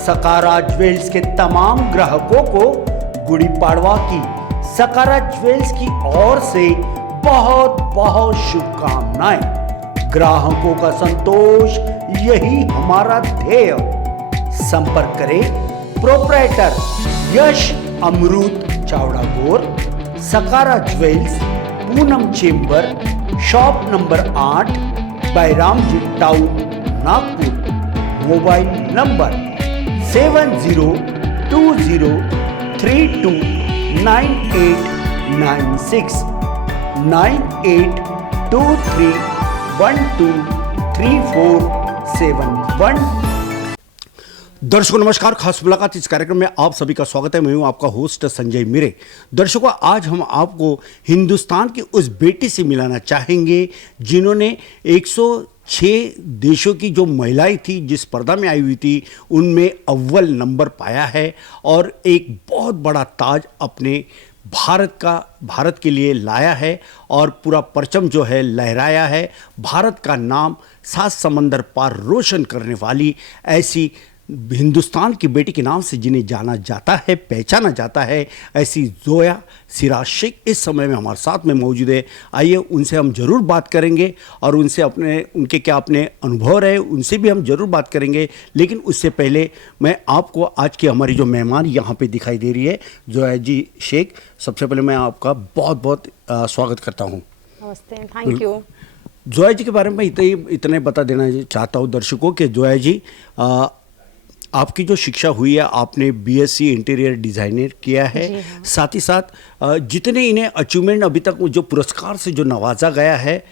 सकारा jewels के तमाम ग्राहकों को गुड़ी पाड़वा की सकारा ज्वेल्स की ओर से बहुत बहुत शुभकामनाएं। ग्राहकों का संतोष यही हमारा ध्येय। संपर्क करें प्रोप्राइटर यश Amrit Chawda Gor, Sakara jewels, Poonam chamber, shop number 8, Bairamji town, Nagpur. Mobile number 7020329896 9823123471। दर्शकों नमस्कार, खास मुलाकात इस कार्यक्रम में आप सभी का स्वागत है। मैं हूं आपका होस्ट संजय मिरे। दर्शकों, आज हम आपको हिंदुस्तान की उस बेटी से मिलाना चाहेंगे जिन्होंने 106 देशों की जो महिलाएं थी जिस स्पर्धा में आई हुई थी उनमें अव्वल नंबर पाया है और एक बहुत बड़ा ताज अपने भारत के लिए लाया है और पूरा परचम जो है लहराया है। भारत का नाम 7 समंदर पार रोशन करने वाली ऐसी हिंदुस्तान की बेटी के नाम से जिन्हें जाना जाता है, पहचाना जाता है, ऐसी जोया सिराज शेख इस समय में हमारे साथ में मौजूद है। आइए उनसे हम ज़रूर बात करेंगे और उनसे उनके क्या अपने अनुभव रहे उनसे भी हम ज़रूर बात करेंगे। लेकिन उससे पहले मैं आपको आज की हमारी जो मेहमान यहाँ पे दिखाई दे रही है जोया जी शेख, सबसे पहले मैं आपका बहुत बहुत स्वागत करता हूँ। नमस्ते, थैंक यू। जोया जी के बारे में इतने बता देना चाहता हूँ दर्शकों के जोया जी आपकी जो शिक्षा हुई है, आपने बीएससी इंटीरियर डिज़ाइनर किया है। हाँ। साथ ही साथ जितने इन्हें अचीवमेंट अभी तक जो पुरस्कार से जो नवाजा गया है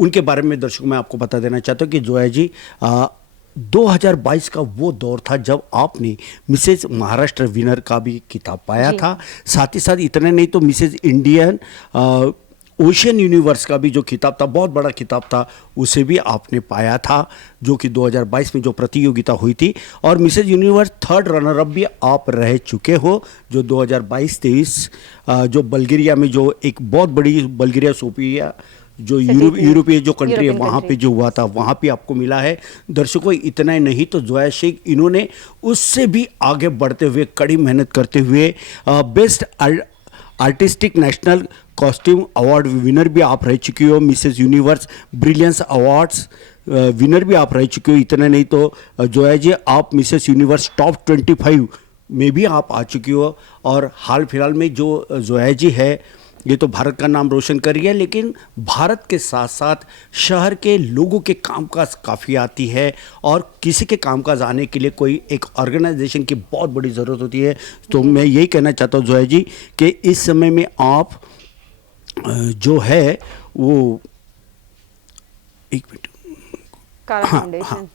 उनके बारे में दर्शकों मैं आपको बता देना चाहता हूँ कि जोया जी 2022 का वो दौर था जब आपने मिसेज महाराष्ट्र विनर का भी खिताब पाया था। साथ ही साथ इतने नहीं तो मिसेज इंडियन ओशियन यूनिवर्स का भी जो खिताब था, बहुत बड़ा खिताब था, उसे भी आपने पाया था जो कि 2022 में जो प्रतियोगिता हुई थी। और Mrs universe 3rd runner up भी आप रह चुके हो जो 2022-23 जो बल्गेरिया में जो एक बहुत बड़ी बल्गेरिया सोफिया जो यूरोपीय जो कंट्री है वहाँ पे जो हुआ था वहाँ पे आपको मिला है। दर्शकों इतना ही नहीं तो जोया शेख इन्होंने उससे भी आगे बढ़ते हुए कड़ी मेहनत करते हुए best artistic national costume award winner भी आप रह चुकी हो। Mrs universe brilliance awards winner भी आप रह चुके हो। इतना नहीं तो जोया जी आप मिसेस यूनिवर्स टॉप 25 में भी आप आ चुकी हो। और हाल फिलहाल में जो जोया जी है ये तो भारत का नाम रोशन कर रही है, लेकिन भारत के साथ साथ शहर के लोगों के कामकाज काफ़ी आती है और किसी के कामकाज आने के लिए कोई एक ऑर्गेनाइजेशन की बहुत बड़ी ज़रूरत होती है। तो मैं यही कहना चाहता हूँ जोया जी कि इस समय में आप जो है वो एक मिनट हाँ।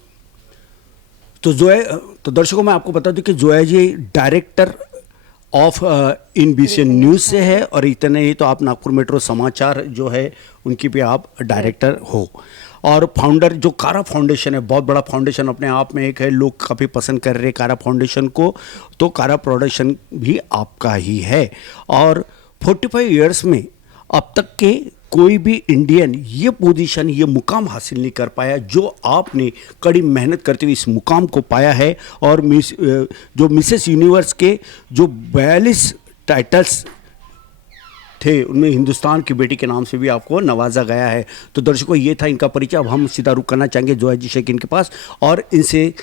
तो जोया, तो दर्शकों मैं आपको बता दूं कि जोया जी डायरेक्टर ऑफ इनबीसी न्यूज़ से है और इतने ही तो आप नागपुर मेट्रो समाचार जो है उनकी भी आप डायरेक्टर हो और फाउंडर जो कारा फाउंडेशन है, बहुत बड़ा फाउंडेशन अपने आप में एक है, लोग काफ़ी पसंद कर रहे हैं कारा फाउंडेशन को। तो कारा प्रोडक्शन भी आपका ही है और 45 ईयर्स में अब तक के कोई भी इंडियन ये पोजीशन ये मुकाम हासिल नहीं कर पाया जो आपने कड़ी मेहनत करते हुए इस मुकाम को पाया है। और जो मिसेस यूनिवर्स के जो 42 टाइटल्स थे उनमें हिंदुस्तान की बेटी के नाम से भी आपको नवाजा गया है। तो दर्शकों ये था इनका परिचय। अब हम सीधा रुक करना चाहेंगे जोया जी शेख इनके पास और इनसे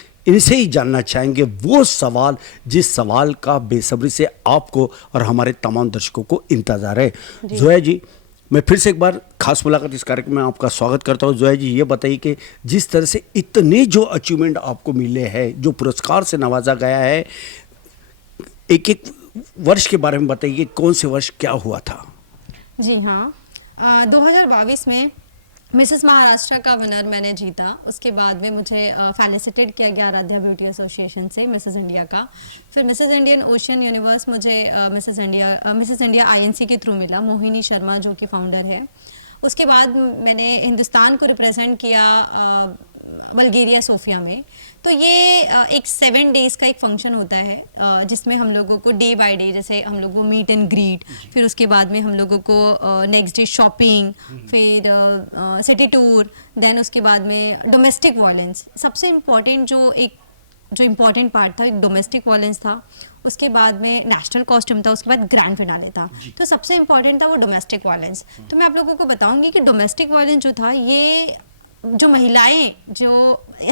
ही जानना चाहेंगे वो सवाल जिस सवाल का बेसब्री से आपको और हमारे तमाम दर्शकों को इंतजार है। जोया जी मैं फिर से एक बार खास मुलाकात इस कार्यक्रम में आपका स्वागत करता हूँ। जोया जी ये बताइए कि जिस तरह से इतने जो अचीवमेंट आपको मिले हैं, जो पुरस्कार से नवाजा गया है, एक एक वर्ष के बारे में बताइए कौन से वर्ष क्या हुआ था। जी हाँ, 2022 में मिसेस महाराष्ट्र का विनर मैंने जीता। उसके बाद में मुझे फेलिसिटेट किया गया आराध्या ब्यूटी एसोसिएशन से मिसेस इंडिया का। फिर मिसेस इंडियन ओशियन यूनिवर्स मुझे मिसेस इंडिया आईएनसी के थ्रू मिला, मोहिनी शर्मा जो कि फाउंडर है। उसके बाद मैंने हिंदुस्तान को रिप्रेजेंट किया बल्गेरिया सोफिया में। तो ये एक 7 डेज़ का एक फंक्शन होता है जिसमें हम लोगों को डे बाय डे, जैसे हम लोगों को मीट एंड ग्रीट, फिर उसके बाद में हम लोगों को नेक्स्ट डे शॉपिंग, फिर सिटी टूर, देन उसके बाद में डोमेस्टिक वायलेंस। सबसे इम्पॉर्टेंट जो एक जो इम्पोर्टेंट पार्ट था, एक डोमेस्टिक वायलेंस था, उसके बाद में नेशनल कॉस्ट्यूम था, उसके बाद ग्रैंड फिनाले था। तो सबसे इम्पोर्टेंट था वो डोमेस्टिक वायलेंस। तो मैं आप लोगों को बताऊंगी कि डोमेस्टिक वायलेंस जो था, ये जो महिलाएं, जो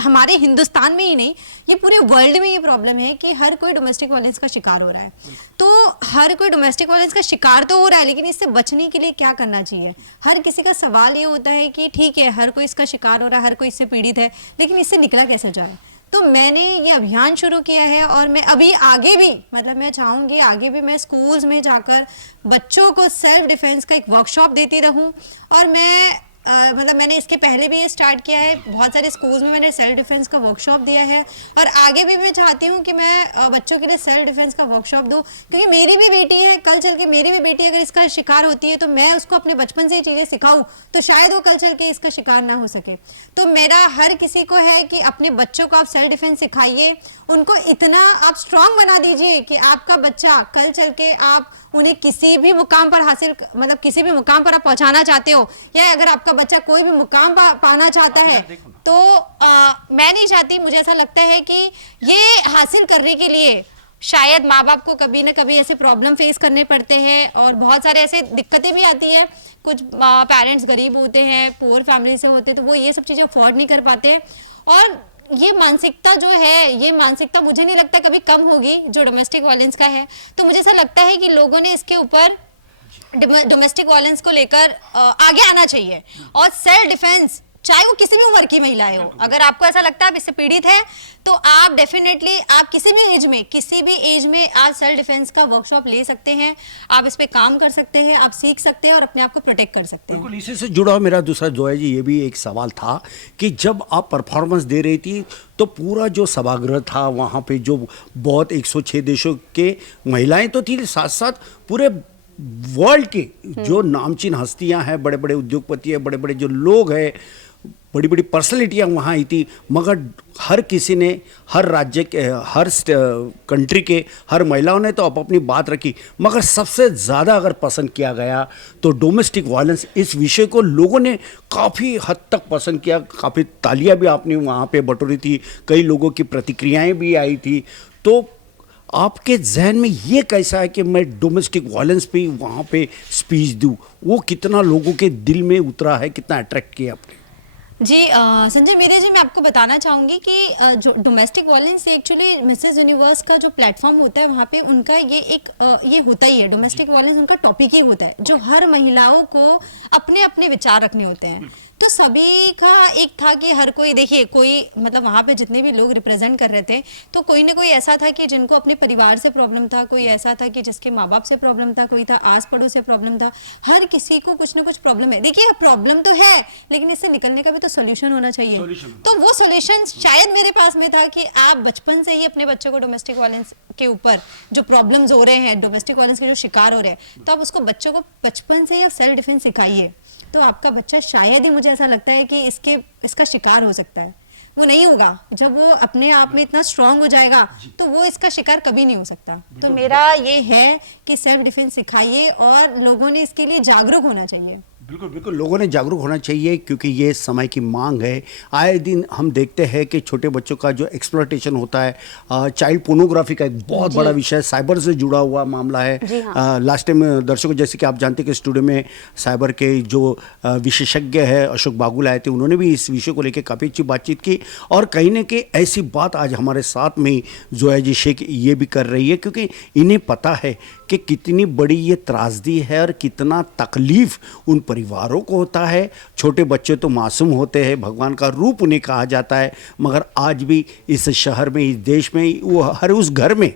हमारे हिंदुस्तान में ही नहीं, ये पूरे वर्ल्ड में ये प्रॉब्लम है कि हर कोई डोमेस्टिक वायलेंस का शिकार हो रहा है। तो हर कोई डोमेस्टिक वायलेंस का शिकार तो हो रहा है, लेकिन इससे बचने के लिए क्या करना चाहिए? हर किसी का सवाल ये होता है कि ठीक है, हर कोई इसका शिकार हो रहा है, हर कोई इससे पीड़ित है, लेकिन इससे निकला कैसे जाए? तो मैंने ये अभियान शुरू किया है, और मैं अभी आगे भी, मतलब मैं चाहूँगी आगे भी मैं स्कूल्स में जाकर बच्चों को सेल्फ डिफेंस का एक वर्कशॉप देती रहूँ। और मैं मतलब मैंने इसके पहले भी ये स्टार्ट किया है, बहुत सारे स्कूल्स में मैंने सेल्फ डिफेंस का वर्कशॉप दिया है, और आगे भी मैं चाहती हूँ कि मैं बच्चों के लिए सेल्फ डिफेंस का वर्कशॉप दूँ, क्योंकि मेरी भी बेटी है, कल चल के मेरी भी बेटी अगर इसका शिकार होती है तो मैं उसको अपने बचपन से ये चीज़ें सिखाऊँ तो शायद वो कल चल के इसका शिकार ना हो सके। तो मेरा हर किसी को है कि अपने बच्चों को आप सेल्फ डिफेंस सिखाइए, उनको इतना आप स्ट्रांग बना दीजिए कि आपका बच्चा कल चल के आप उन्हें किसी भी मुकाम पर हासिल, मतलब किसी भी मुकाम पर आप पहुंचाना चाहते हो, या अगर आपका बच्चा कोई भी मुकाम पाना चाहता है, तो मैं नहीं चाहती, मुझे ऐसा लगता है कि ये हासिल करने के लिए शायद माँ बाप को कभी ना कभी ऐसे प्रॉब्लम फेस करने पड़ते हैं, और बहुत सारे ऐसे दिक्कतें भी आती हैं। कुछ पेरेंट्स गरीब होते हैं, पुअर फैमिली से होते हैं, तो वो ये सब चीज़ें अफोर्ड नहीं कर पाते हैं। और ये मानसिकता जो है, ये मानसिकता मुझे नहीं लगता कभी कम होगी जो डोमेस्टिक वायलेंस का है। तो मुझे ऐसा लगता है कि लोगों ने इसके ऊपर डोमेस्टिक वायलेंस को लेकर आगे आना चाहिए, और सेल्फ डिफेंस, चाहे वो किसी भी उम्र की महिलाएं हो, अगर आपको ऐसा लगता है आप इससे पीड़ित है, तो आप डेफिनेटली आप किसी भी एज में आप सेल्फ डिफेंस का वर्कशॉप ले सकते हैं, आप इस पे काम कर सकते हैं, आप सीख सकते हैं और अपने आप को प्रोटेक्ट कर सकते हैं। बिल्कुल, इसी से जुड़ा हुआ मेरा दूसरा जोया जी ये भी एक सवाल था कि जब आप परफॉर्मेंस दे रही थी तो पूरा जो सभागृह था वहाँ पे जो बहुत 106 देशों के महिलाएं तो थी, साथ साथ पूरे वर्ल्ड के जो नामचीन हस्तियां हैं, बड़े बड़े उद्योगपति हैं, बड़े बड़े जो लोग हैं, बड़ी बड़ी पर्सनैलिटियाँ वहाँ आई थी, मगर हर किसी ने, हर राज्य के, हर कंट्री के हर महिलाओं ने तो अपनी बात रखी, मगर सबसे ज़्यादा अगर पसंद किया गया तो डोमेस्टिक वायलेंस, इस विषय को लोगों ने काफ़ी हद तक पसंद किया, काफ़ी तालियां भी आपने वहाँ पे बटोरी थी, कई लोगों की प्रतिक्रियाएं भी आई थी। तो आपके जहन में ये कैसा है कि मैं डोमेस्टिक वायलेंस पे वहाँ पे स्पीच दूँ, वो कितना लोगों के दिल में उतरा है, कितना अट्रैक्ट किया आपने? जी संजय वीरे जी, मैं आपको बताना चाहूँगी कि जो domestic violence actually Mrs universe का जो प्लेटफॉर्म होता है, वहाँ पे उनका ये एक ये होता ही है, डोमेस्टिक वायलेंस उनका टॉपिक ही होता है, जो हर महिलाओं को अपने अपने विचार रखने होते हैं। तो सभी का एक था कि हर कोई, देखिए कोई, मतलब वहाँ पे जितने भी लोग रिप्रेजेंट कर रहे थे, तो कोई ना कोई ऐसा था कि जिनको अपने परिवार से प्रॉब्लम था, कोई ऐसा था कि जिसके माँ बाप से प्रॉब्लम था, कोई था आस पड़ोस से प्रॉब्लम था, हर किसी को कुछ ना कुछ प्रॉब्लम है। देखिए प्रॉब्लम तो है, लेकिन इससे निकलने का भी तो सोल्यूशन होना चाहिए। तो वो सोल्यूशन शायद मेरे पास में था कि आप बचपन से ही अपने बच्चों को डोमेस्टिक वायलेंस के ऊपर जो प्रॉब्लम्स हो रहे हैं, डोमेस्टिक वायलेंस के जो शिकार हो रहे हैं, तो आप उसको बच्चों को बचपन से ही सेल्फ डिफेंस सिखाइए, तो आपका बच्चा शायद ही, मुझे ऐसा लगता है कि इसका शिकार हो सकता है। वो नहीं होगा, जब वो अपने आप में इतना स्ट्रांग हो जाएगा तो वो इसका शिकार कभी नहीं हो सकता। तो मेरा ये है कि सेल्फ डिफेंस सिखाइए, और लोगों ने इसके लिए जागरूक होना चाहिए। बिल्कुल बिल्कुल, लोगों ने जागरूक होना चाहिए, क्योंकि ये समय की मांग है। आए दिन हम देखते हैं कि छोटे बच्चों का जो एक्सप्लॉयटेशन होता है, चाइल्ड पोर्नोग्राफी का एक बहुत बड़ा विषय, साइबर से जुड़ा हुआ मामला है। हाँ। लास्ट टाइम दर्शकों, जैसे कि आप जानते हैं कि स्टूडियो में साइबर के जो विशेषज्ञ है अशोक बागुल आए थे, उन्होंने भी इस विषय को लेकर काफ़ी अच्छी बातचीत की, और कहीं ना कहीं ऐसी बात आज हमारे साथ में जोया जी शेख ये भी कर रही है, क्योंकि इन्हें पता है कि कितनी बड़ी ये त्रासदी है और कितना तकलीफ उन परिवारों को होता है। छोटे बच्चे तो मासूम होते हैं, भगवान का रूप उन्हें कहा जाता है, मगर आज भी इस शहर में, इस देश में, वो हर उस घर में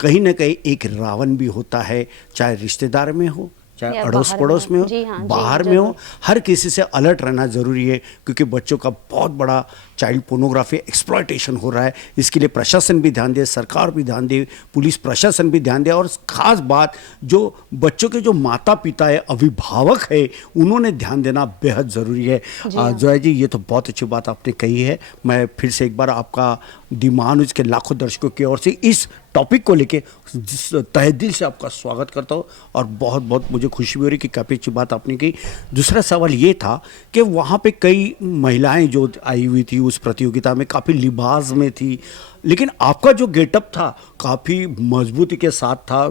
कहीं ना कहीं एक रावण भी होता है, चाहे रिश्तेदार में हो, चाहे अड़ोस पड़ोस में हो, बाहर में हो, हर किसी से अलर्ट रहना ज़रूरी है, क्योंकि बच्चों का बहुत बड़ा चाइल्ड पोर्नोग्राफी एक्सप्लॉयटेशन हो रहा है। इसके लिए प्रशासन भी ध्यान दे, सरकार भी ध्यान दे, पुलिस प्रशासन भी ध्यान दे, और खास बात जो बच्चों के जो माता पिता है, अभिभावक है, उन्होंने ध्यान देना बेहद ज़रूरी है। जोया जी, ये तो बहुत अच्छी बात आपने कही है। मैं फिर से एक बार आपका दिमानुज के लाखों दर्शकों की ओर से इस टॉपिक को लेके तहे दिल से आपका स्वागत करता हूँ और बहुत बहुत मुझे खुशी भी हो रही कि काफ़ी अच्छी बात आपने की। दूसरा सवाल ये था कि वहाँ पे कई महिलाएं जो आई हुई थी उस प्रतियोगिता में काफ़ी लिबास में थी, लेकिन आपका जो गेटअप था काफ़ी मजबूती के साथ था,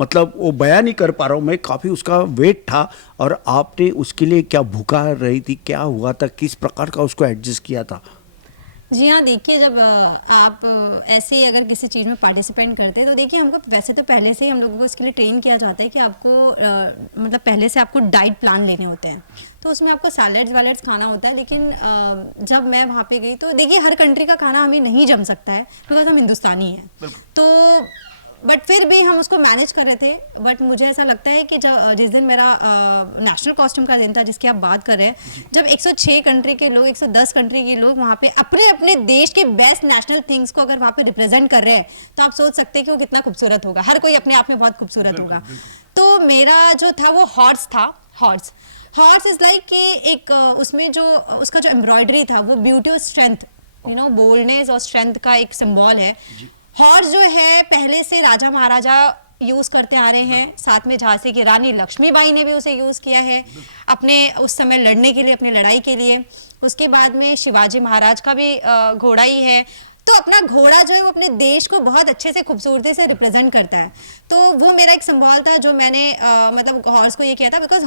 मतलब वो बयान नहीं कर पा रहा हूँ मैं, काफ़ी उसका वेट था और आपने उसके लिए क्या भूखा रही थी, क्या हुआ था, किस प्रकार का उसको एडजस्ट किया था? जी हाँ, देखिए जब आप ऐसे ही अगर किसी चीज़ में पार्टिसिपेट करते हैं तो देखिए हमको वैसे तो पहले से ही हम लोगों को इसके लिए ट्रेन किया जाता है कि आपको मतलब पहले से आपको डाइट प्लान लेने होते हैं, तो उसमें आपको सैलड्स वैलड्स खाना होता है। लेकिन जब मैं वहाँ पे गई तो देखिए हर कंट्री का खाना हमें नहीं जम सकता है बिकॉज हम हिंदुस्तानी हैं, तो बट फिर भी हम उसको मैनेज कर रहे थे। बट मुझे ऐसा लगता है कि जिस दिन मेरा नेशनल कॉस्ट्यूम का दिन था जिसकी आप बात कर रहे हैं, जब 106 कंट्री के लोग, 110 कंट्री के लोग वहाँ पे अपने अपने देश के बेस्ट नेशनल थिंग्स को अगर वहाँ पे रिप्रेजेंट कर रहे हैं तो आप सोच सकते हैं कि वो कितना खूबसूरत होगा। हर कोई अपने आप में बहुत खूबसूरत होगा। तो मेरा जो था वो हॉर्स था। हॉर्स इज लाइक कि एक उसमें जो उसका जो एम्ब्रॉयडरी था वो ब्यूटी और स्ट्रेंथ, बोल्डनेस और स्ट्रेंथ का एक सिंबल है। हॉर्स जो है पहले से राजा महाराजा यूज करते आ रहे हैं, साथ में झांसी की रानी लक्ष्मीबाई ने भी उसे यूज किया है अपने उस समय लड़ने के लिए, अपनी लड़ाई के लिए। उसके बाद में शिवाजी महाराज का भी घोड़ा ही है। तो अपना घोड़ा जो है वो अपने देश को बहुत अच्छे से खूबसूरती से रिप्रेजेंट करता है। तो वो मेरा एक सिंबल था जो मैंने मतलब हॉर्स को ये किया था, बिकॉज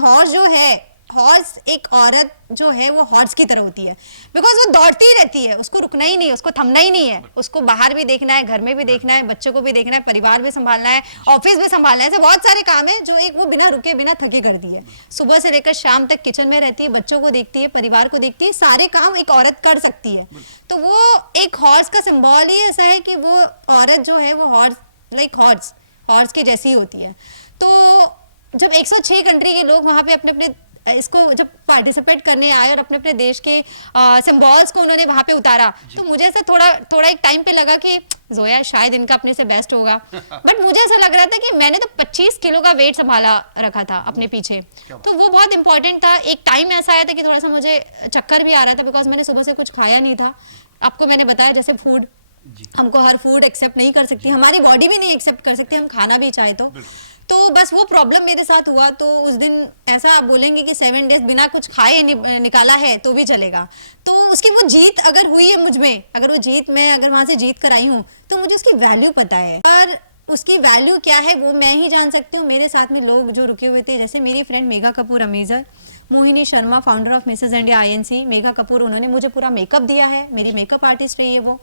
हॉर्स एक औरत जो है वो हॉर्स की तरह होती है, बिकॉज वो दौड़ती ही रहती है, उसको रुकना ही नहीं है, उसको थमना ही नहीं है, उसको बाहर भी देखना है, घर में भी देखना है, बच्चों को भी देखना है, परिवार भी संभालना है, ऑफिस भी संभालना है। ऐसे बहुत सारे काम है जो एक वो बिना रुके बिना थके करती है। सुबह से लेकर शाम तक किचन में रहती है, बच्चों को देखती है, परिवार को देखती है, सारे काम एक औरत कर सकती है। तो वो एक हॉर्स का सिंबल ही ऐसा है कि वो औरत जो है वो हॉर्स के जैसी होती है। तो जब 106 कंट्री के लोग वहाँ पे अपने अपने इसको जब पार्टिसिपेट करने आए और अपने अपने देश के सिंबल्स को उन्होंने वहाँ पे उतारा, तो मुझे ऐसा थोड़ा एक टाइम पे लगा कि जोया शायद इनका अपने से बेस्ट होगा। बट मुझे ऐसा लग रहा था कि मैंने तो 25 किलो का वेट संभाला रखा था अपने पीछे, तो वो बहुत इंपॉर्टेंट था। एक टाइम ऐसा आया था कि थोड़ा सा मुझे चक्कर भी आ रहा था बिकॉज मैंने सुबह से कुछ खाया नहीं था। आपको मैंने बताया जैसे फूड, हमको हर फूड एक्सेप्ट नहीं कर सकती, हमारी बॉडी भी नहीं एक्सेप्ट कर सकती, हम खाना भी चाहे तो बस वो प्रॉब्लम मेरे साथ हुआ। तो उस दिन ऐसा आप बोलेंगे कि 7 डेज बिना कुछ खाए निकाला है तो भी चलेगा। तो उसकी वो जीत अगर हुई है मुझ में, अगर वो जीत मैं अगर वहाँ से जीत कर आई हूँ तो मुझे उसकी वैल्यू पता है, और उसकी वैल्यू क्या है वो मैं ही जान सकती हूँ। मेरे साथ में लोग जो रुके हुए थे, जैसे मेरी फ्रेंड मेघा कपूर अमेजर, Mohini Sharma founder of Mrs India INC, Megha Kapoor, उन्होंने मुझे पूरा मेकअप दिया है, मेरी मेकअप आर्टिस्ट रही है वो।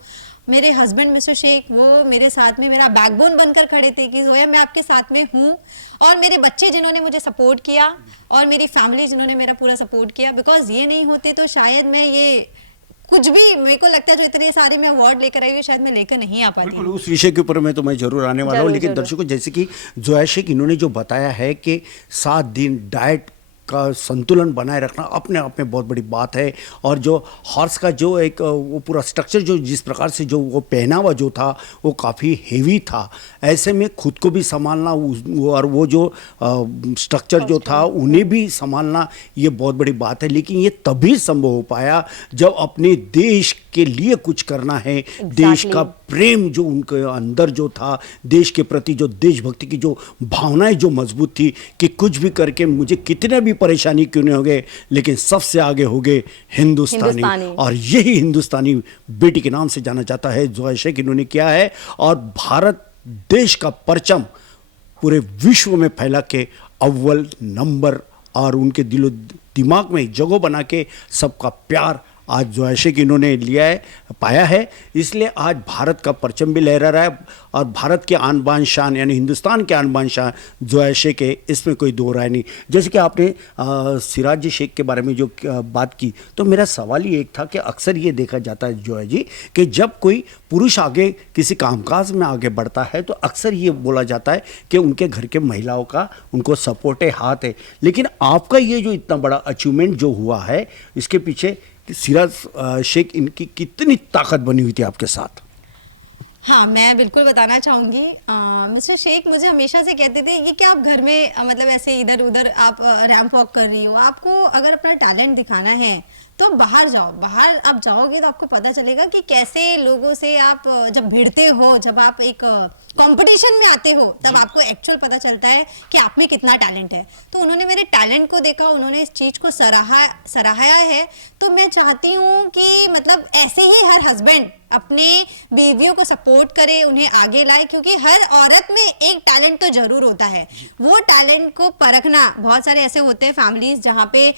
मेरे हस्बैंड मिस्टर शेख, वो मेरे साथ में मेरा बैकबोन बनकर खड़े थे कि जोया मैं आपके साथ में हूँ, और मेरे बच्चे जिन्होंने मुझे सपोर्ट किया और मेरी फैमिली जिन्होंने मेरा पूरा सपोर्ट किया, बिकॉज ये नहीं होते तो शायद मैं ये कुछ भी, मेरे को लगता है जो इतने सारे मैं अवार्ड लेकर आई हूँ शायद मैं लेकर नहीं आ पाती। बिल्कुल, उस विषय के ऊपर मैं तो मैं जरूर आने वाला हूँ, लेकिन दर्शकों जैसे कि जोया शेख इन्होंने जो बताया है कि 7 दिन डाइट का संतुलन बनाए रखना अपने आप में बहुत बड़ी बात है, और जो हॉर्स का जो एक वो पूरा स्ट्रक्चर जो जिस प्रकार से जो वो पहनावा जो था वो काफ़ी हेवी था, ऐसे में खुद को भी संभालना और वो जो स्ट्रक्चर जो था उन्हें भी संभालना ये बहुत बड़ी बात है। लेकिन ये तभी संभव हो पाया जब अपने देश के लिए कुछ करना है, देश का प्रेम जो उनके अंदर जो था, देश के प्रति जो देशभक्ति की जो भावनाएं जो मजबूत थी कि कुछ भी करके मुझे कितने भी परेशानी क्यों नहीं हो गए, लेकिन सबसे आगे हो गए हिंदुस्तानी। और यही हिंदुस्तानी बेटी के नाम से जाना जाता है जोया शेख इन्होंने किया है, और भारत देश का परचम पूरे विश्व में फैला के अव्वल नंबर और उनके दिलो दिमाग में जगह बना के सबका प्यार आज जोया शेख इन्होंने लिया है, पाया है। इसलिए आज भारत का परचम भी लहरा रहा है, और भारत के आन बान शान यानी हिंदुस्तान के आन बान शान जोया शेख है, इसमें कोई दो राय नहीं। जैसे कि आपने सिराज शेख के बारे में जो बात की, तो मेरा सवाल ही एक था कि अक्सर ये देखा जाता है जोया जी कि जब कोई पुरुष आगे किसी कामकाज में आगे बढ़ता है तो अक्सर ये बोला जाता है कि उनके घर के महिलाओं का उनको सपोर्ट है, हाथ है। लेकिन आपका ये जो इतना बड़ा अचीवमेंट जो हुआ है, इसके पीछे सिराज शेख इनकी कितनी ताकत बनी हुई थी आपके साथ? हाँ, मैं बिल्कुल बताना चाहूँगी। मिस्टर शेख मुझे हमेशा से कहते थे ये क्या आप घर में मतलब ऐसे इधर उधर आप रैंप वॉक कर रही हो, आपको अगर अपना टैलेंट दिखाना है तो बाहर जाओ, बाहर आप जाओगे तो आपको पता चलेगा कि कैसे लोगों से आप जब भिड़ते हो, जब आप एक कंपटीशन में आते हो, तब आपको एक्चुअल पता चलता है कि आप में कितना टैलेंट है। तो उन्होंने मेरे टैलेंट को देखा, उन्होंने इस चीज़ को सराहाया है। तो मैं चाहती हूँ कि मतलब ऐसे ही हर हस्बैंड अपने बीवियों को सपोर्ट करे, उन्हें आगे लाए, क्योंकि हर औरत में एक टैलेंट तो जरूर होता है। वो टैलेंट को परखना, बहुत सारे ऐसे होते हैं फैमिलीज जहाँ पे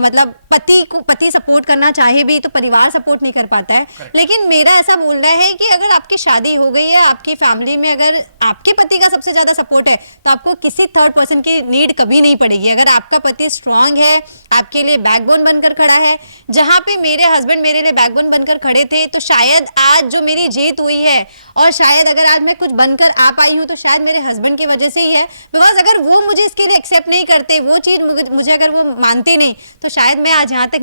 मतलब पति सपोर्ट करना चाहे भी तो परिवार सपोर्ट नहीं कर पाता है। लेकिन मेरा ऐसा बोलना है कि अगर आपकी शादी हो गई है, आपकी फैमिली में अगर आपके पति का सबसे ज्यादा सपोर्ट है, तो आपको किसी थर्ड पर्सन की नीड कभी नहीं पड़ेगी। अगर आपका पति स्ट्रांग है, आपके लिए बैकबोन बनकर खड़ा है, जहाँ पे मेरे हस्बैंड मेरे लिए बैकबोन बनकर खड़े थे, तो शायद आज जो मेरी जीत हुई है, और शायद अगर आज मैं कुछ बनकर आ पाई हूँ, तो शायद मेरे हस्बैंड की वजह से ही है। बिकॉज अगर वो मुझे इसके लिए एक्सेप्ट नहीं करते, वो चीज़ मुझे अगर वो मानते नहीं, तो शायद मैं आज यहाँ तक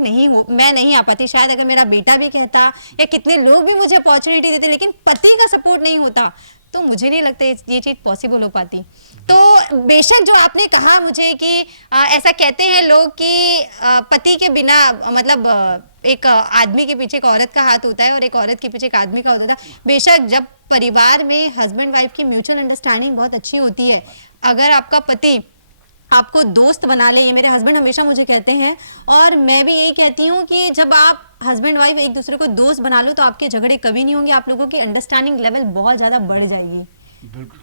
मैं नहीं आ पाती। शायद अगर मेरा बेटा भी कहता या कितने लोग भी मुझे अपॉर्चुनिटी देते, लेकिन पति का सपोर्ट नहीं होता, तो मुझे नहीं लगता ये चीज़ पॉसिबल हो पाती। तो बेशक जो आपने कहा मुझे कि ऐसा कहते हैं लोग कि पति के बिना मतलब एक आदमी के पीछे एक औरत का हाथ होता है और एक औरत के पीछे एक आदमी का होता है। बेशक जब परिवार में हस्बैंड वाइफ की म्यूचुअल अंडरस्टैंडिंग बहुत अच्छी होती है, अगर आपका पति आपको दोस्त बना ले, ये मेरे हस्बैंड हमेशा मुझे कहते हैं, और मैं भी यही कहती हूँ कि जब आप हस्बैंड वाइफ एक दूसरे को दोस्त बना लो, तो आपके झगड़े कभी नहीं होंगे, आप लोगों की अंडरस्टैंडिंग लेवल बहुत ज़्यादा बढ़ जाएगी। बिल्कुल।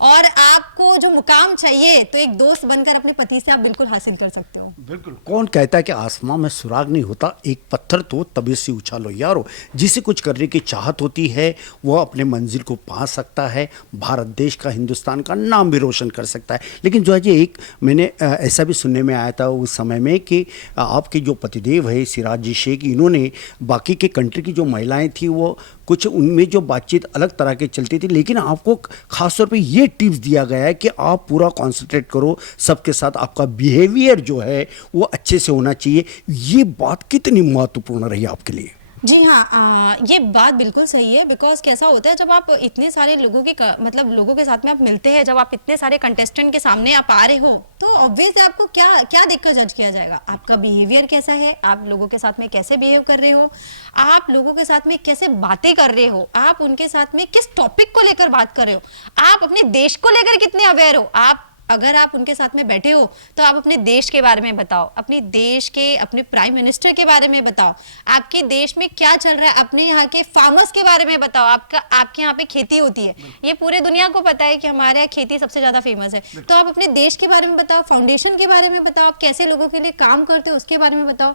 और आपको जो मुकाम चाहिए, तो एक दोस्त बनकर अपने पति से आप बिल्कुल हासिल कर सकते हो। बिल्कुल। कौन कहता है कि आसमां में सुराग नहीं होता, एक पत्थर तो तभी से उछालो यारो। जिसे कुछ करने की चाहत होती है, वो अपने मंजिल को पा सकता है, भारत देश का, हिंदुस्तान का नाम भी रोशन कर सकता है। लेकिन जो है जी, एक मैंने ऐसा भी सुनने में आया था उस समय में कि आपके जो पतिदेव है सिराज जी शेख, इन्होंने बाकी के कंट्री की जो महिलाएं थी, वो कुछ उनमें जो बातचीत अलग तरह के चलती थी, लेकिन आपको खासतौर पे ये टिप्स दिया गया है कि आप पूरा कंसंट्रेट करो सबके साथ, आपका बिहेवियर जो है वो अच्छे से होना चाहिए। ये बात कितनी महत्वपूर्ण रही आपके लिए? जी हाँ, ये बात बिल्कुल सही है। बिकॉज कैसा होता है, जब आप इतने सारे लोगों के मतलब लोगों के साथ में आप मिलते हैं, जब आप इतने सारे कंटेस्टेंट के सामने आप आ रहे हो, तो ऑब्वियसली आपको क्या क्या देखकर जज किया जाएगा? आपका बिहेवियर कैसा है, आप लोगों के साथ में कैसे बिहेव कर रहे हो, आप लोगों के साथ में कैसे बातें कर रहे हो, आप उनके साथ में किस टॉपिक को लेकर बात कर रहे हो, आप अपने देश को लेकर कितने अवेयर हो। आप अगर आप उनके साथ में बैठे हो, तो आप अपने देश के बारे में बताओ, अपने देश के अपने प्राइम मिनिस्टर के बारे में बताओ, आपके देश में क्या चल रहा है, अपने यहाँ के फार्मर्स के बारे में बताओ। आपके यहाँ पे खेती होती है, ये पूरे दुनिया को पता है कि हमारे यहाँ खेती सबसे ज्यादा फेमस है। तो आप अपने देश के बारे में बताओ, फाउंडेशन के बारे में बताओ, आप कैसे लोगों के लिए काम करते हो उसके बारे में बताओ।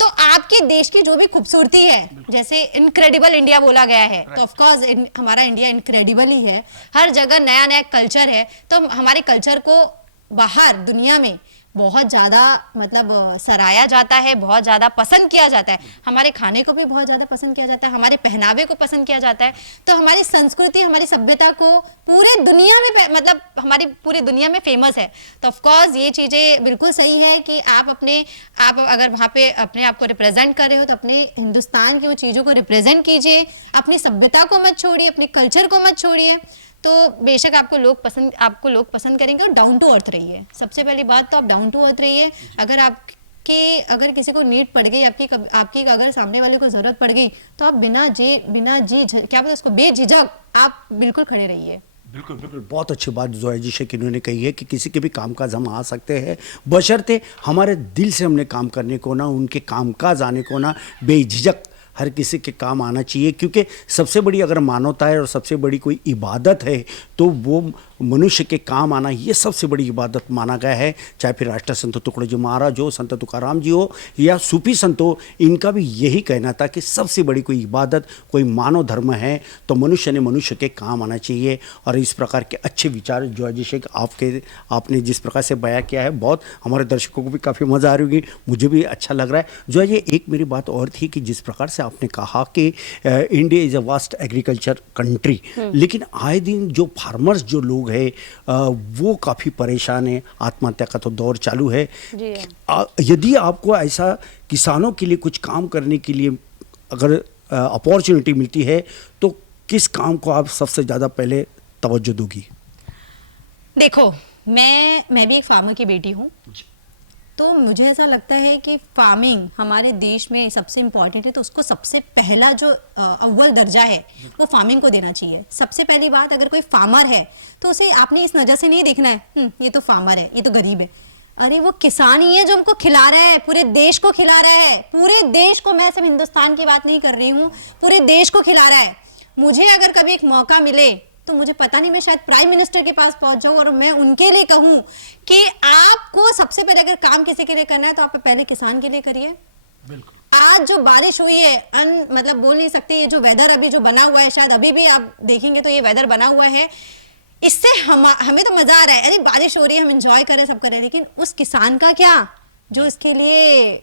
तो आपके देश की जो भी खूबसूरती है, जैसे इनक्रेडिबल इंडिया बोला गया है, तो ऑफ कोर्स हमारा इंडिया इनक्रेडिबल ही है। हर जगह नया नया कल्चर है, तो हमारे कल्चर को बाहर दुनिया में बहुत ज़्यादा मतलब सराहा जाता है, बहुत ज़्यादा पसंद किया जाता है। हमारे खाने को भी बहुत ज़्यादा पसंद किया जाता है, हमारे पहनावे को पसंद किया जाता है। तो हमारी संस्कृति, हमारी सभ्यता को पूरे दुनिया में मतलब हमारी पूरी दुनिया में फेमस है। तो ऑफ कोर्स ये चीज़ें बिल्कुल सही है कि आप अगर वहाँ पे अपने आप को रिप्रेजेंट कर रहे हो, तो अपने हिंदुस्तान की वो चीज़ों को रिप्रेजेंट कीजिए, अपनी सभ्यता को मत छोड़िए, अपने कल्चर को मत छोड़िए। तो बेशक आपको लोग पसंद करेंगे, और डाउन टू अर्थ रहिए। सबसे पहली बात तो आप डाउन टू अर्थ रहिए। अगर किसी को नीड पड़ गई, आपकी अगर सामने वाले को जरूरत पड़ गई, तो आप क्या बोलते उसको, बेझिझक आप बिल्कुल खड़े रहिए। बिल्कुल बिल्कुल, बहुत अच्छी बात जोया जी शेख इन्होंने कही है कि किसी के भी कामकाज हम आ सकते हैं, बशर्ते हमारे दिल से हमने काम करने को ना, उनके कामकाज आने को ना, बेझिझक हर किसी के काम आना चाहिए। क्योंकि सबसे बड़ी अगर मानवता है और सबसे बड़ी कोई इबादत है, तो वो मनुष्य के काम आना, ये सबसे बड़ी इबादत माना गया है। चाहे फिर राष्ट्र संत तुकडोजी जी महाराज हो, संत तुकाराम जी हो, या सूफी संत हो, इनका भी यही कहना था कि सबसे बड़ी कोई इबादत, कोई मानव धर्म है, तो मनुष्य ने मनुष्य के काम आना चाहिए। और इस प्रकार के अच्छे विचार जोया जी शेख आपने जिस प्रकार से बयां किया है, बहुत हमारे दर्शकों को भी काफ़ी मज़ा आ रही होगी, मुझे भी अच्छा लग रहा है। जोया जी, एक मेरी बात और थी कि जिस प्रकार से आपने कहा कि India is a vast agriculture country, लेकिन आए दिन जो फार्मर्स जो लोग है वो काफ़ी परेशान है, आत्महत्या का तो दौर चालू है। यदि आपको ऐसा किसानों के लिए कुछ काम करने के लिए अगर अपॉर्चुनिटी मिलती है, तो किस काम को आप सबसे ज़्यादा पहले तवज्जो दोगी? देखो, मैं भी एक फार्मर की बेटी हूँ, तो मुझे ऐसा लगता है कि फार्मिंग हमारे देश में सबसे इम्पॉर्टेंट है, तो उसको सबसे पहला जो अव्वल दर्जा है वो फार्मिंग को देना चाहिए। सबसे पहली बात, अगर कोई फार्मर है तो उसे आपने इस नज़र से नहीं देखना है ये तो फार्मर है, ये तो गरीब है। अरे वो किसान ही है जो हमको खिला रहा है, पूरे देश को खिला रहा है, पूरे देश को, मैं सिर्फ हिंदुस्तान की बात नहीं कर रही हूँ, पूरे देश को खिला रहा है। मुझे अगर कभी एक मौका मिले तो मुझे पता नहीं, मैं शायद प्राइम मिनिस्टर के पास पहुंच जाऊं और मैं उनके लिए कहूं कि आपको सबसे पहले अगर काम किसी के लिए करना है तो आप पहले किसान के लिए करिए। बिल्कुल। आज जो बारिश हुई है, मतलब बोल नहीं सकते, ये जो वेदर अभी जो बना हुआ है, शायद अभी भी आप देखेंगे तो ये वेदर बना हुआ है, इससे हमें तो मजा आ रहा है, अरे बारिश हो रही है, हम एंजॉय कर रहे हैं, सब कर रहे हैं, लेकिन उस किसान का क्या जो इसके लिए,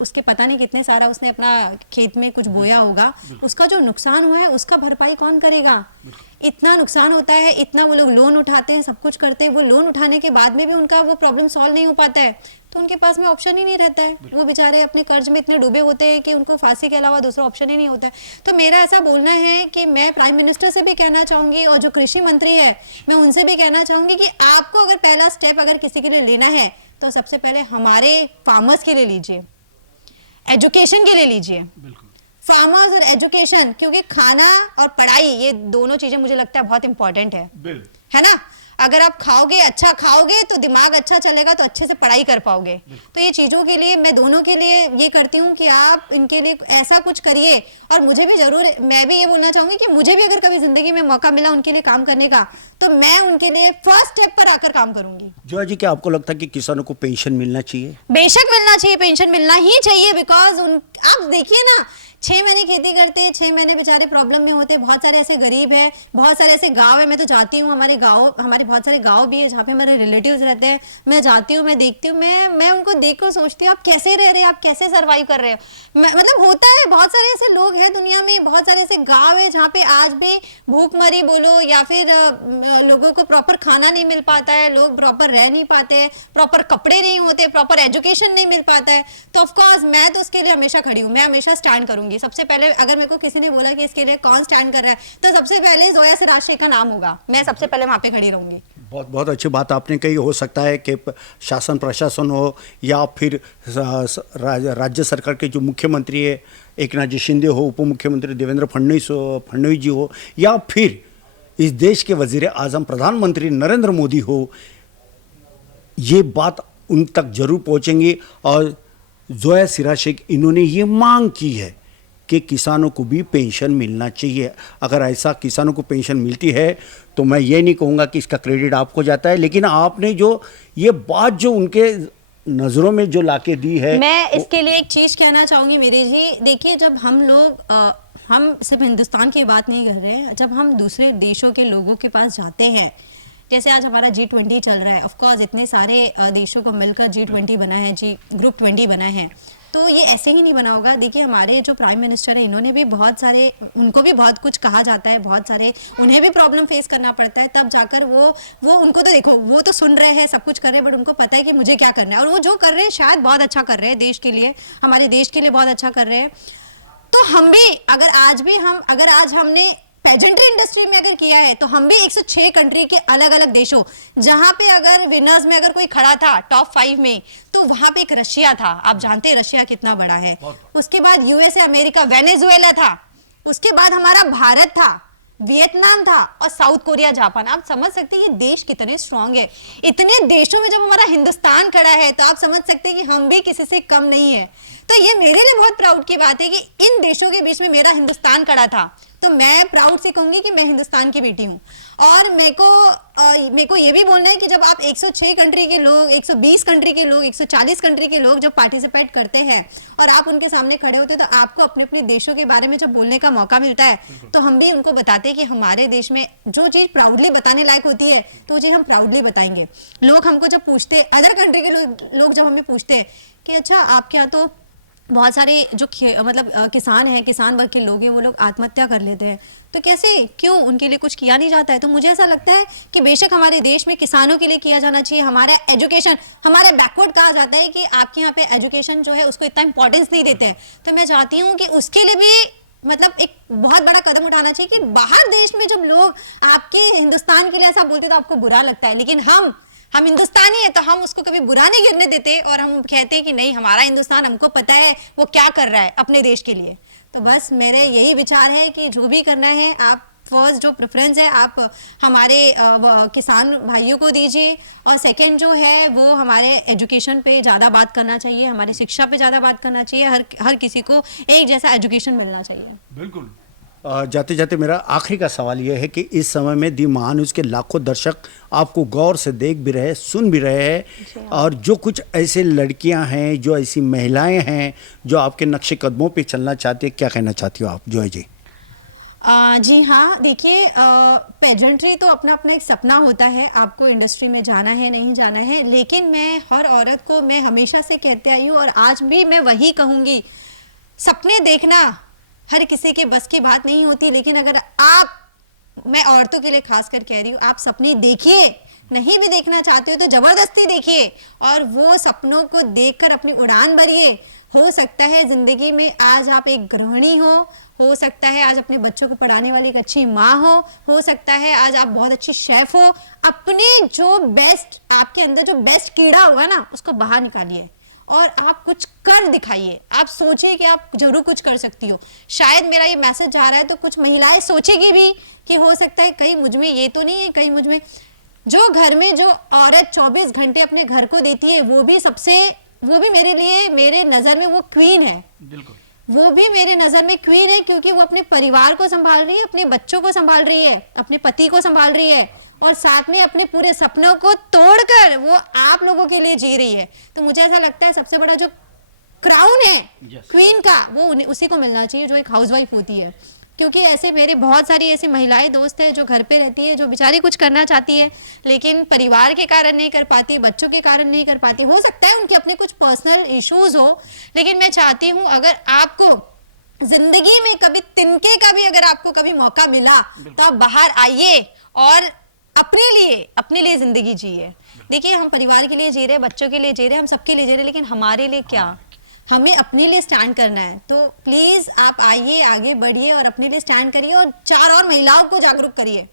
उसके पता नहीं कितने सारा उसने अपना खेत में कुछ बोया होगा, उसका जो नुकसान हुआ है उसका भरपाई कौन करेगा? इतना नुकसान होता है, इतना वो लोग लोन उठाते हैं, सब कुछ करते हैं, वो लोन उठाने के बाद में भी उनका वो प्रॉब्लम सॉल्व नहीं हो पाता है, तो उनके पास में ऑप्शन ही नहीं रहता है। वो बेचारे अपने कर्ज में इतने डूबे होते हैं कि उनको फांसी के अलावा दूसरा ऑप्शन ही नहीं होता है। तो मेरा ऐसा बोलना है कि मैं प्राइम मिनिस्टर से भी कहना चाहूँगी और जो कृषि मंत्री है मैं उनसे भी कहना चाहूँगी कि आपको अगर पहला स्टेप अगर किसी के लिए लेना है तो सबसे पहले हमारे फार्मर्स के लिए लीजिए, एजुकेशन के लिए लीजिए, फार्मर्स और एजुकेशन, क्योंकि खाना और पढ़ाई ये दोनों चीजें मुझे लगता है बहुत इंपॉर्टेंट है ना। अगर आप खाओगे, अच्छा खाओगे तो दिमाग अच्छा चलेगा, तो अच्छे से पढ़ाई कर पाओगे। तो ये चीज़ों के लिए मैं दोनों के लिए ये करती हूँ कि आप इनके लिए ऐसा कुछ करिए। और मुझे भी ज़रूर, मैं भी ये बोलना चाहूँगी कि मुझे भी अगर कभी ज़िंदगी में मौका मिला उनके लिए काम करने का, तो मैं उनके लिए फर्स्ट स्टेप पर आकर काम करूँगी। जोया जी, क्या आपको लगता है कि किसानों को पेंशन मिलना चाहिए? बेशक मिलना चाहिए, पेंशन मिलना ही चाहिए, बिकॉज आप देखिए ना, 6 महीने खेती करते हैं, 6 महीने बेचारे प्रॉब्लम में होते हैं। बहुत सारे ऐसे गरीब हैं, बहुत सारे ऐसे गांव है, मैं तो जाती हूँ, हमारे बहुत सारे गांव भी है जहाँ पे हमारे रिलेटिव्स रहते हैं, मैं जाती हूँ, मैं देखती हूँ, मैं उनको देख कर सोचती हूँ आप कैसे रह रहे हैं, आप कैसे सर्वाइव कर रहे हो। मतलब होता है, बहुत सारे ऐसे लोग हैं दुनिया में, बहुत सारे ऐसे गाँव है जहाँ पे आज भी भूखमरी बोलो या फिर लोगों को प्रॉपर खाना नहीं मिल पाता है, लोग प्रॉपर रह नहीं पाते हैं, प्रॉपर कपड़े नहीं होते, प्रॉपर एजुकेशन नहीं मिल पाता है। तो ऑफकोर्स मैं तो उसके लिए हमेशा खड़ी हूँ, मैं हमेशा स्टैंड करूँगी। सबसे पहले अगर मेरे को किसी ने बोला कि इसके लिए कौन स्टैंड कर रहा है, तो सबसे पहले जोया सिराज का नाम होगा, मैं सबसे पहले वहां पे खड़ी रहूंगी। बहुत बहुत अच्छी बात आपने कही। हो सकता है कि शासन प्रशासन हो या फिर राज्य सरकार के जो मुख्यमंत्री है एकनाथ जी शिंदे हो, उप मुख्यमंत्री देवेंद्र फडणवीस जी हो, या फिर इस देश के वजीर आजम प्रधानमंत्री नरेंद्र मोदी हो, ये बात उन तक जरूर पहुंचेंगी। और जोया सिराज शेख इन्होंने ये मांग की है कि किसानों को भी पेंशन मिलना चाहिए। अगर ऐसा किसानों को पेंशन मिलती है तो मैं ये नहीं कहूँगा कि इसका क्रेडिट आपको जाता है, लेकिन आपने जो ये बात जो उनके नज़रों में जो लाके दी है, मैं इसके लिए एक चीज़ कहना चाहूँगी मेरी जी। देखिए, जब हम लोग हम सिर्फ हिंदुस्तान की बात नहीं कर रहे हैं, जब हम दूसरे देशों के लोगों के पास जाते हैं, जैसे आज हमारा G20 चल रहा है, ऑफकोर्स इतने सारे देशों को मिलकर G20 बना है, ग्रुप 20 बना है, तो ये ऐसे ही नहीं बना होगा। देखिए, हमारे जो प्राइम मिनिस्टर है, इन्होंने भी बहुत सारे, उनको भी बहुत कुछ कहा जाता है, बहुत सारे उन्हें भी प्रॉब्लम फेस करना पड़ता है, तब जाकर वो उनको तो देखो, वो तो सुन रहे हैं, सब कुछ कर रहे हैं, बट उनको पता है कि मुझे क्या करना है, और वो जो कर रहे हैं शायद बहुत अच्छा कर रहे हैं देश के लिए, हमारे देश के लिए बहुत अच्छा कर रहे हैं। तो हम भी अगर आज हमने पेजेंट्री इंडस्ट्री में अगर किया है, तो हम भी 106 कंट्री के अलग अलग देशों, जहां पे अगर विनर्स में अगर कोई खड़ा था टॉप 5 में, तो वहां पे एक रशिया था। आप जानते हैं रशिया कितना बड़ा है। उसके बाद यूएसए, अमेरिका, वेनेजुएला था, उसके बाद हमारा भारत था, वियतनाम था, और साउथ कोरिया, जापान। आप समझ सकते हैं ये देश कितने स्ट्रांग है। इतने देशों में जब हमारा हिंदुस्तान खड़ा है, तो आप समझ सकते हैं कि हम भी किसी से कम नहीं है। तो ये मेरे लिए बहुत प्राउड की बात है कि इन देशों के बीच में मेरा हिंदुस्तान खड़ा था, तो मैं प्राउड से कहूंगी कि मैं हिंदुस्तान की बेटी हूँ। और मेरे को ये भी बोलना है कि जब आप 106 कंट्री के लोग, 120 कंट्री के लोग, 140 कंट्री के लोग जब पार्टिसिपेट करते हैं और आप उनके सामने खड़े होते हैं, तो आपको अपने अपने देशों के बारे में जब बोलने का मौका मिलता है, तो हम भी उनको बताते हैं कि हमारे देश में जो चीज़ प्राउडली बताने लायक होती है, तो वो चीज़ हम प्राउडली बताएंगे। लोग हमको जब पूछते हैं, अदर कंट्री के लोग जब हमें पूछते हैं कि अच्छा आपके यहाँ तो बहुत सारे जो किसान हैं, किसान वर्ग के लोग हैं, वो लोग आत्महत्या कर लेते हैं, तो कैसे, क्यों, उनके लिए कुछ किया नहीं जाता है? तो मुझे ऐसा लगता है कि बेशक हमारे देश में किसानों के लिए किया जाना चाहिए। हमारा एजुकेशन, हमारा बैकवर्ड कहा जाता है कि आपके यहाँ पे एजुकेशन जो है उसको इतना इंपॉर्टेंस नहीं देते हैं, तो मैं चाहती हूँ कि उसके लिए भी एक बहुत बड़ा कदम उठाना चाहिए कि बाहर देश में जब लोग आपके हिंदुस्तान के लिए ऐसा बोलते तो आपको बुरा लगता है, लेकिन हम हिंदुस्तानी है तो हम उसको कभी बुरा नहीं गिरने देते, और हम कहते हैं कि नहीं हमारा हिंदुस्तान, हमको पता है वो क्या कर रहा है अपने देश के लिए। तो बस मेरा यही विचार है कि जो भी करना है आप फर्स्ट जो प्रेफरेंस है आप हमारे किसान भाइयों को दीजिए, और सेकंड जो है वो हमारे एजुकेशन पे ज़्यादा बात करना चाहिए, हमारी शिक्षा पे ज़्यादा बात करना चाहिए। हर किसी को एक जैसा एजुकेशन मिलना चाहिए। बिल्कुल। जाते जाते मेरा आखिरी का सवाल यह है कि इस समय में दी महान्यूज़ के लाखों दर्शक आपको गौर से देख भी रहे, सुन भी रहे हैं, और जो कुछ ऐसे लड़कियां हैं, जो ऐसी महिलाएं हैं जो आपके नक्शे कदमों पे चलना चाहती है, क्या कहना चाहती हो आप जोया जी? जी हाँ, देखिए पेजेंट्री तो अपना अपना एक सपना होता है, आपको इंडस्ट्री में जाना है नहीं जाना है, लेकिन मैं हर औरत को मैं हमेशा से कहते आई हूँ और आज भी मैं वही कहूँगी, सपने देखना हर किसी के बस की बात नहीं होती, लेकिन अगर आप, मैं औरतों के लिए खास कर कह रही हूँ, आप सपने देखिए, नहीं भी देखना चाहते हो तो ज़बरदस्ती देखिए, और वो सपनों को देखकर अपनी उड़ान भरिए। हो सकता है ज़िंदगी में आज आप एक गृहिणी हो सकता है आज अपने बच्चों को पढ़ाने वाली एक अच्छी माँ हो सकता है आज आप बहुत अच्छी शेफ़ हो। अपने जो बेस्ट, आपके अंदर जो बेस्ट कीड़ा होगा ना, उसको बाहर निकालिए और आप कुछ कर दिखाइए। आप सोचिए कि आप जरूर कुछ कर सकती हो। शायद मेरा ये मैसेज जा रहा है तो कुछ महिलाएं सोचेगी भी कि हो सकता है कहीं मुझ में ये तो नहीं है, कहीं मुझ में, जो घर में जो औरत 24 घंटे अपने घर को देती है वो भी मेरे लिए, मेरे नज़र में वो क्वीन है। बिल्कुल, वो भी मेरे नज़र में क्वीन है, क्योंकि वो अपने परिवार को संभाल रही है, अपने बच्चों को संभाल रही है, अपने पति को संभाल रही है, और साथ में अपने पूरे सपनों को तोड़कर वो आप लोगों के लिए जी रही है। तो मुझे ऐसा लगता है सबसे बड़ा जो क्राउन है क्वीन का, वो उसी को मिलना चाहिए जो एक हाउसवाइफ होती है। क्योंकि ऐसे मेरे बहुत सारी ऐसी महिलाएं दोस्त हैं जो घर पे रहती है, जो बेचारी कुछ करना चाहती है लेकिन परिवार के कारण नहीं कर पाती, बच्चों के कारण नहीं कर पाती। हो सकता है उनके अपने कुछ पर्सनल इश्यूज हो, लेकिन मैं चाहती हूँ अगर आपको जिंदगी में कभी तिनके का भी अगर आपको कभी मौका मिला तो आप बाहर आइए और अपने लिए जिंदगी जिए। देखिए हम परिवार के लिए जी रहे, बच्चों के लिए जी रहे, हम सबके लिए जी रहे, लेकिन हमारे लिए क्या, हमें अपने लिए स्टैंड करना है। तो प्लीज आप आइए, आगे बढ़िए और अपने लिए स्टैंड करिए और 4 और महिलाओं को जागरूक करिए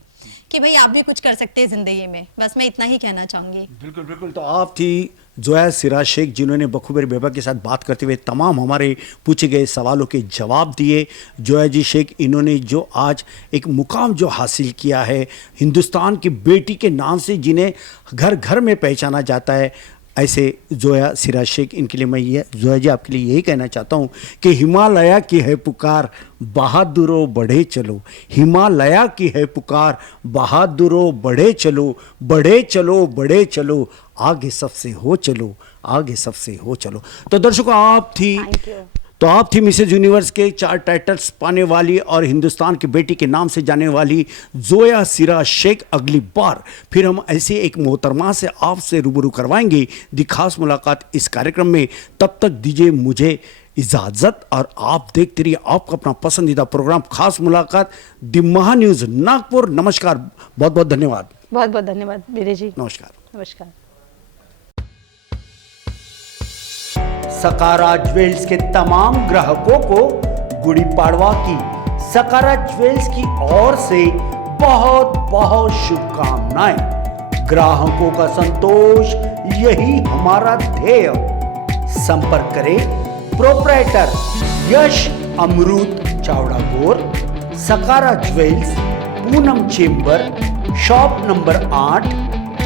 कि भाई आप भी कुछ कर सकते हैं जिंदगी में। बस मैं इतना ही कहना चाहूंगी। बिल्कुल बिल्कुल। तो आप थी जोया सिराज शेख, जिन्होंने बखूबी बेबा के साथ बात करते हुए तमाम हमारे पूछे गए सवालों के जवाब दिए। जोया जी शेख, इन्होंने जो आज एक मुकाम जो हासिल किया है हिंदुस्तान की बेटी के नाम से, जिन्हें घर घर में पहचाना जाता है, ऐसे जोया सिराज शेख, इनके लिए मैं ये जोया जी आपके लिए यही कहना चाहता हूँ कि हिमालय की है पुकार, बहादुरों बढ़े चलो। हिमालय की है पुकार, बहादुरों बढ़े चलो, बढ़े चलो, बढ़े चलो, आगे सबसे हो चलो, आगे सबसे हो चलो। तो दर्शकों, आप थी मिसेज यूनिवर्स के 4 टाइटल्स पाने वाली और हिंदुस्तान की बेटी के नाम से जाने वाली जोया सिराज शेख। अगली बार फिर हम ऐसे एक मोहतरमा से आपसे रूबरू करवाएंगे दी खास मुलाकात इस कार्यक्रम में। तब तक दीजिए मुझे इजाज़त और आप देखते रहिए आपका अपना पसंदीदा प्रोग्राम खास मुलाकात, दी महान्यूज़ नागपुर। नमस्कार, बहुत बहुत धन्यवाद। बहुत बहुत धन्यवाद वीरे जी। नमस्कार। नमस्कार। सकारा ज्वेल्स के तमाम ग्राहकों को गुड़ी पाड़वा की सकारा ज्वेल्स की ओर से बहुत बहुत शुभकामनाएं। ग्राहकों का संतोष यही हमारा ध्येय। संपर्क करें प्रोप्राइटर यश Amrit Chawda Gor, Sakara jewels, Poonam chamber, shop number 8,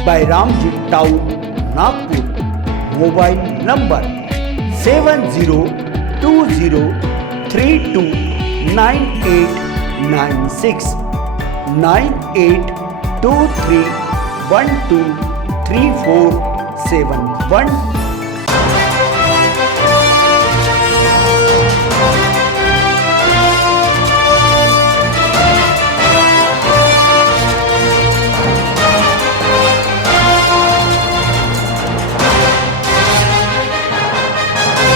Bairamji town, Nagpur. Mobile number 7020329896, 9823123471।